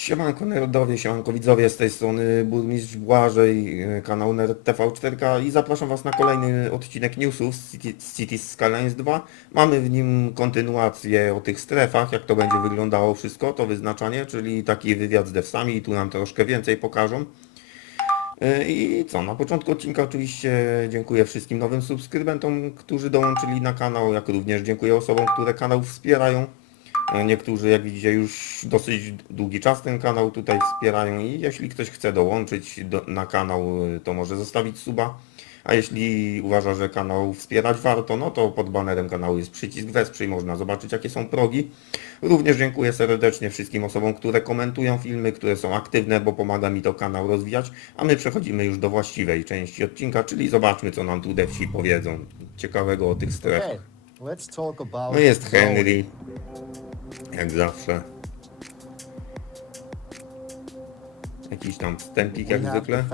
Siemanko nerdowie, siemanko widzowie, z tej strony burmistrz Błażej, e, kanał Nerd TV4K i zapraszam Was na kolejny odcinek newsów z City, z Skylines 2. Mamy w nim kontynuację o tych strefach, jak to będzie wyglądało wszystko, to wyznaczanie, czyli taki wywiad z devsami i tu nam troszkę więcej pokażą. E, I co, na początku odcinka oczywiście dziękuję wszystkim nowym subskrybentom, którzy dołączyli na kanał, jak również dziękuję osobom, które kanał wspierają. E, Niektórzy, jak widzicie, już dosyć długi czas ten kanał tutaj wspierają i jeśli ktoś chce dołączyć do, na kanał, y, to może zostawić suba. A jeśli uważa, że kanał wspierać warto, no to pod banerem kanału jest przycisk wesprzyj, można zobaczyć jakie są progi. Również dziękuję serdecznie wszystkim osobom, które komentują filmy, które są aktywne, bo pomaga mi to kanał rozwijać. A my przechodzimy już do właściwej części odcinka, czyli zobaczmy co nam tu devsi powiedzą ciekawego o tych strefach. No jest. Henry, jak zawsze. Jakiś tam wstępik jak zwykle.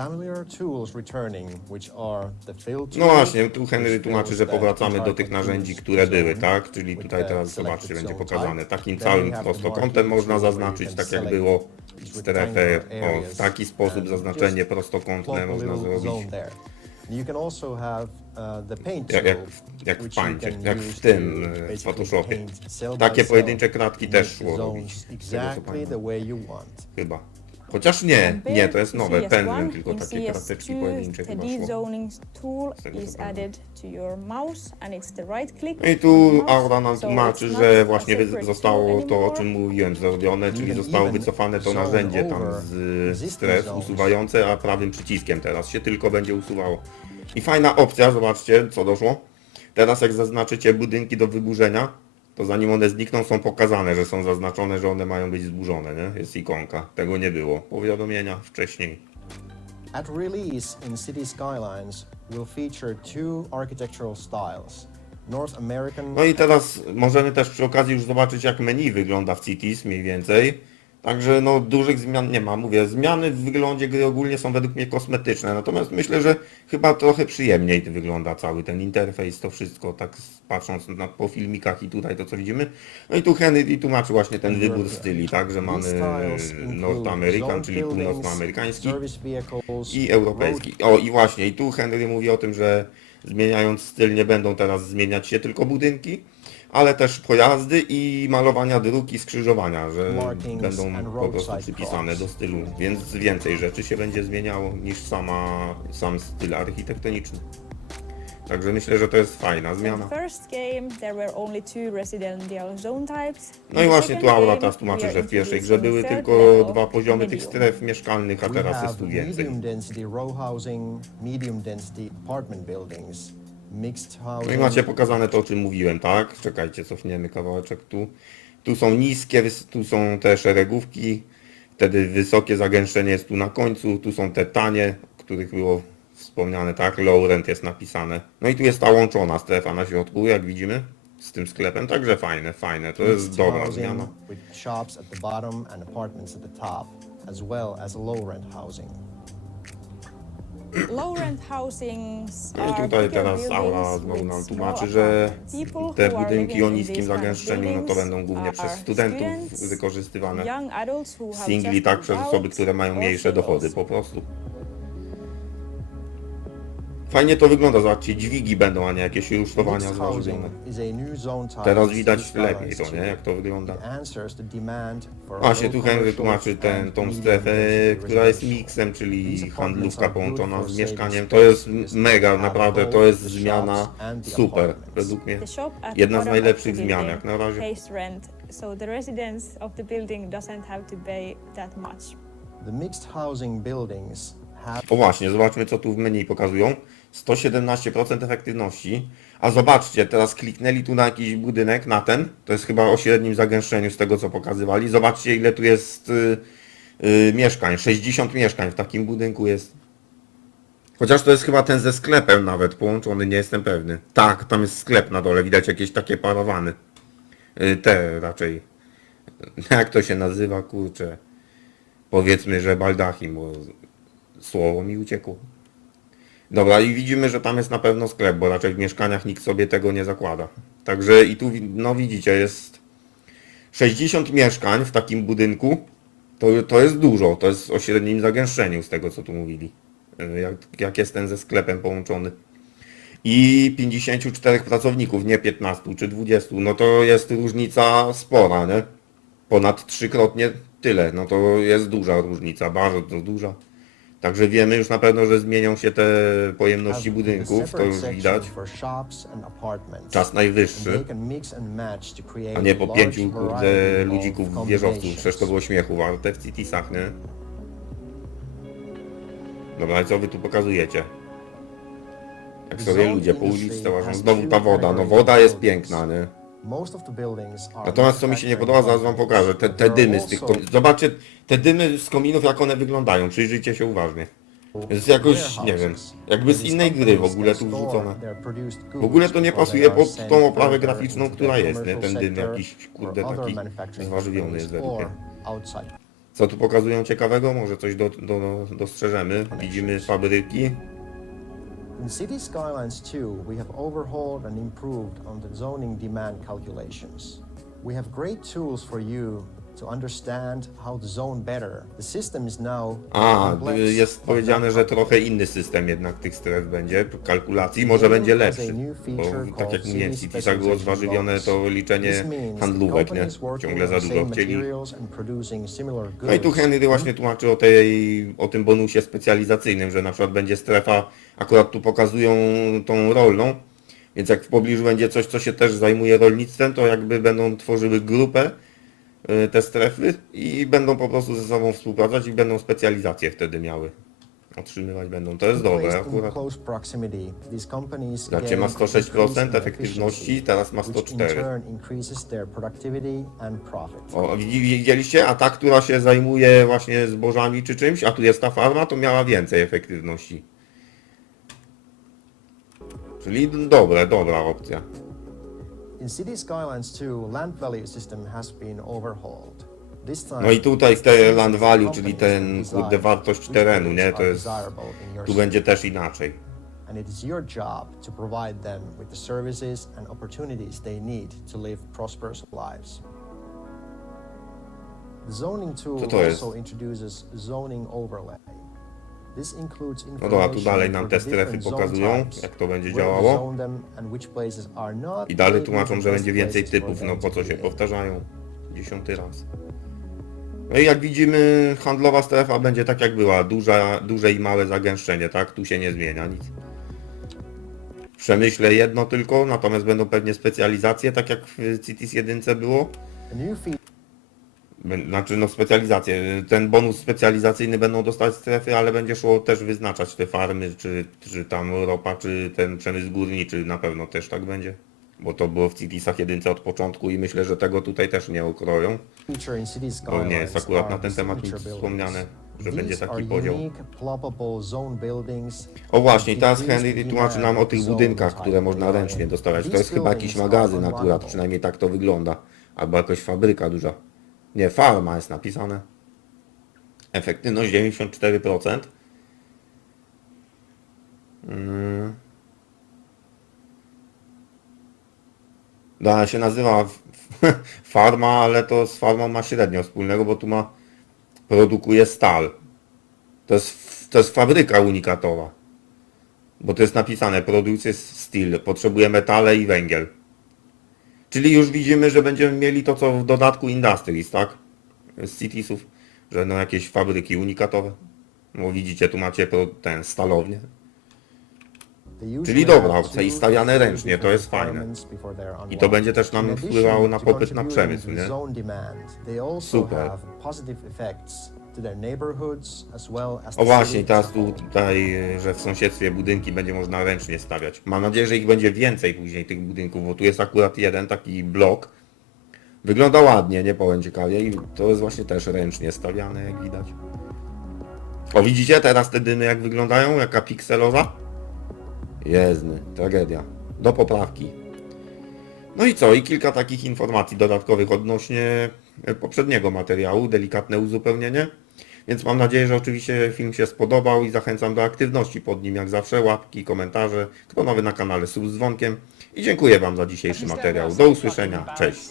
No właśnie, tu Henry tłumaczy, że powracamy do tych narzędzi, które były, tak? Czyli tutaj teraz zobaczcie, będzie pokazane. Takim całym prostokątem można zaznaczyć, tak jak było strefę, o, w taki sposób zaznaczenie prostokątne można zrobić. Zone there. You can also have uh, the paint Jak, jak, w- jak w jak w tym e, w Photoshopie. Takie pojedyncze kratki też szło robić. z tego, co pamiętam. Chyba. Chociaż nie, nie, to jest nowe, CS1, pędzlem tylko takie krateczki CS2, pojedyncze chyba szło. i tu Aura nam tłumaczy, że właśnie wy- zostało to, o czym mówiłem, zrobione, czyli zostało wycofane to narzędzie tam z zones. usuwające, a prawym przyciskiem teraz się tylko będzie usuwało. I fajna opcja, zobaczcie co doszło. Teraz jak zaznaczycie budynki do wyburzenia, to zanim one znikną są pokazane, że są zaznaczone, że one mają być zburzone, nie? Jest ikonka. Tego nie było. Powiadomienia wcześniej. At release in City Skylines will feature two architectural styles. North American No i teraz możemy też przy okazji już zobaczyć jak menu wygląda w Cities mniej więcej. Także no dużych zmian nie ma. Mówię, zmiany w wyglądzie gry ogólnie są według mnie kosmetyczne. Natomiast myślę, że chyba trochę przyjemniej to wygląda cały ten interfejs, to wszystko tak patrząc na, po filmikach i tutaj to co widzimy. No i tu Henry tłumaczy właśnie ten wybór styli, tak, że mamy styles North American, czyli północnoamerykański i europejski. O i właśnie, i tu Henry mówi o tym, że zmieniając styl nie będą teraz zmieniać się tylko budynki, ale też pojazdy i malowania dróg i skrzyżowania, że będą po prostu przypisane do stylu, więc więcej rzeczy się będzie zmieniało niż sama, sam styl architektoniczny. Także myślę, że to jest fajna zmiana. No i właśnie tu Aura teraz tłumaczy, że w pierwszej grze były tylko dwa poziomy tych stref mieszkalnych, a teraz jest tu więcej. Mixed housing. No i macie pokazane to, o czym mówiłem, tak? Czekajcie, cofniemy kawałeczek tu. Tu są niskie, tu są te szeregówki, wtedy wysokie zagęszczenie jest tu na końcu, tu są te tanie, o których było wspomniane, tak? Low rent jest napisane. No i tu jest ta łączona strefa na środku, jak widzimy, z tym sklepem, także fajne, fajne, to jest dobra zmiana. With shops at the bottom and apartments at the top, as well as low rent housing. I tutaj teraz Aura buildings znowu nam tłumaczy, że te budynki o niskim zagęszczeniu, no to będą głównie przez studentów wykorzystywane. Singli, tak, przez osoby, które mają mniejsze dochody po prostu. Fajnie to wygląda, zobaczcie, dźwigi będą, a nie jakieś rusztowania zrobione. a Teraz widać lepiej to, nie? Jak to wygląda. Właśnie low tu Henry tłumaczy ten, tą strefę, która jest miksem, czyli handlówka połączona z mieszkaniem. To jest mega, naprawdę, to jest zmiana super, według mnie. Jedna z najlepszych zmian jak na razie. so the residents of the building doesn't have to pay that much. The mixed housing buildings O właśnie, zobaczmy co tu w menu pokazują. 117% efektywności. A zobaczcie, teraz kliknęli tu na jakiś budynek, na ten. To jest chyba o średnim zagęszczeniu z tego co pokazywali. Zobaczcie ile tu jest y, y, mieszkań. 60 mieszkań w takim budynku jest. Chociaż to jest chyba ten ze sklepem nawet połączony, nie jestem pewny. Tak, tam jest sklep na dole, widać jakieś takie parawany. Y, te raczej. Jak to się nazywa, kurczę. Powiedzmy, że baldachim, bo słowo mi uciekło. Dobra, i widzimy, że tam jest na pewno sklep, bo raczej w mieszkaniach nikt sobie tego nie zakłada. Także i tu, no widzicie, jest 60 mieszkań w takim budynku To, to jest dużo, to jest o średnim zagęszczeniu z tego co tu mówili. Y, Jak, jak jest ten ze sklepem połączony. I 54 pracowników, nie 15 czy 20, no to jest różnica spora, nie? Ponad trzykrotnie tyle, no to jest duża różnica, bardzo duża. Także wiemy już na pewno, że zmienią się te pojemności budynków, to już widać. Czas najwyższy. A nie po pięciu kurde ludzików wieżowców, przecież to było śmiechu warte w Citisach, nie? Dobra, co wy tu pokazujecie? Jak sobie ludzie po uliczce łażą, znowu ta woda, no woda jest piękna, nie? Natomiast co mi się nie podoba, zaraz wam pokażę, te, te dymy z tych. Zobaczcie, te dymy z kominów jak one wyglądają, przyjrzyjcie się uważnie. Jest jakoś, nie wiem, jakby z innej gry w ogóle tu wrzucone. W ogóle to nie pasuje pod tą oprawę graficzną, która jest, nie? Ten dym jakiś, kurde, taki zwarzywiony jest według mnie. Co tu pokazują ciekawego? Może coś do, do, dostrzeżemy. Widzimy fabryki. In City Skylines 2, we have overhauled and improved on the zoning demand calculations. We have great tools for you to understand how to zone better. The system is now A, complex, jest powiedziane, że trochę inny system jednak tych stref będzie, kalkulacji, może będzie lepszy. Bo tak jak mówiłem, w Citisach było zwarzywione to liczenie handlówek, nie? Ciągle za the dużo chcieli. No i tu. Henry właśnie tłumaczy o, tej, o tym bonusie specjalizacyjnym, że na przykład będzie strefa, akurat tu pokazują tą rolną, więc jak w pobliżu będzie coś, co się też zajmuje rolnictwem, to jakby będą tworzyły grupę te strefy i będą po prostu ze sobą współpracować i będą specjalizacje wtedy miały. Otrzymywać będą. To jest dobre akurat. Zobaczcie, ma gain 106% increase in efektywności, teraz ma which in 104. turn increases their productivity and profit. O, widzi- widzieliście? A ta, która się zajmuje właśnie zbożami czy czymś, a tu jest ta farma, to miała więcej efektywności. Czyli dobre, dobra opcja. In City Skylines 2, land value system has been overhauled. No i tutaj te land value, czyli ten, kurde, wartość terenu, nie? To jest- Tu będzie też inaczej. And it is your job to provide them with the services and opportunities they need to live prosperous lives. The zoning tool Co to jest? also introduces zoning overlay. No dobra, tu dalej nam te strefy pokazują, jak to będzie działało. I dalej tłumaczą, że będzie więcej typów, no po co się powtarzają. Dziesiąty raz. No i jak widzimy, handlowa strefa będzie tak jak była, duża, duże i małe zagęszczenie, tak? Tu się nie zmienia nic. W Przemyśle jedno tylko, natomiast będą pewnie specjalizacje, tak jak w Cities 1 było. Znaczy no specjalizacje. Ten bonus specjalizacyjny będą dostać strefy, ale będzie szło też wyznaczać te farmy, czy, czy tam ropa, czy ten przemysł górniczy na pewno też tak będzie. Bo to było w Citisach jedynce od początku i myślę, że tego tutaj też nie ukroją. Bo nie jest akurat na ten temat nic wspomniane, że będzie taki podział. O właśnie, i teraz Henry tłumaczy nam o tych budynkach, które można ręcznie dostawać. To jest chyba jakiś magazyn akurat, przynajmniej tak to wygląda. Albo jakaś fabryka duża. Nie, farma jest napisane. Efektywność 94%. Mm. Da, się nazywa farma, ale to z farmą ma średnio wspólnego, bo tu ma produkuje stal. To jest, to jest fabryka unikatowa. Bo to jest napisane, produkcja steel, potrzebuje metale i węgiel. Czyli już widzimy, że będziemy mieli to, co w dodatku Industries, tak? Z Citisów, że no jakieś fabryki unikatowe. Bo widzicie, tu macie ten stalownię. Czyli dobra opcja i stawiane ręcznie, to jest fajne. I to będzie też nam wpływało na popyt na przemysł, nie? Super. O właśnie, teraz tutaj, że w sąsiedztwie budynki będzie można ręcznie stawiać. Mam nadzieję, że ich będzie więcej później tych budynków, bo tu jest akurat jeden taki blok. Wygląda ładnie, nie powiem ciekawie i to jest właśnie też ręcznie stawiane, jak widać. O, widzicie teraz te dymy jak wyglądają? Jaka pikselowa? Jezdny, tragedia. Do poprawki. No i co? I kilka takich informacji dodatkowych odnośnie e, poprzedniego materiału, delikatne uzupełnienie. Więc mam nadzieję, że oczywiście film się spodobał i zachęcam do aktywności pod nim jak zawsze, łapki, komentarze, kto nowy na kanale, sub z dzwonkiem i dziękuję Wam za dzisiejszy materiał. Do usłyszenia. Cześć.